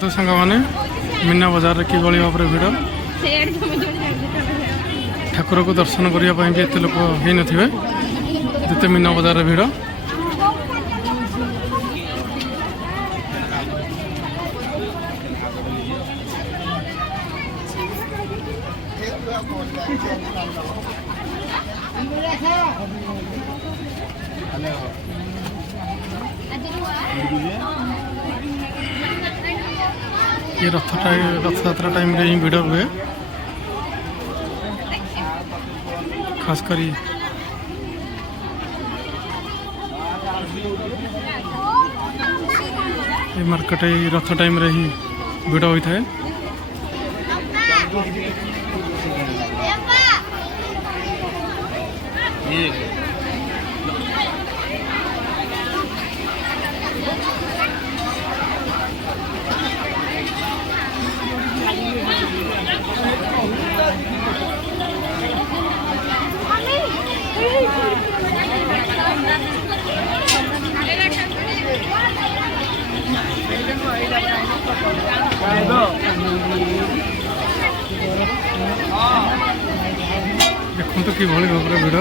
तो सांग मैंने मीना बजार कि भाव में भिड़ ठाकुर को दर्शन करने भी एत लोक हो नते मीना बजार भिड़ ये रथयात्रा टाइम रे ही भिड़ हुए खास करी ये मार्केट रथ टाइम रे ही भिड़ होता है। देखो कि भाई भाव में भिड़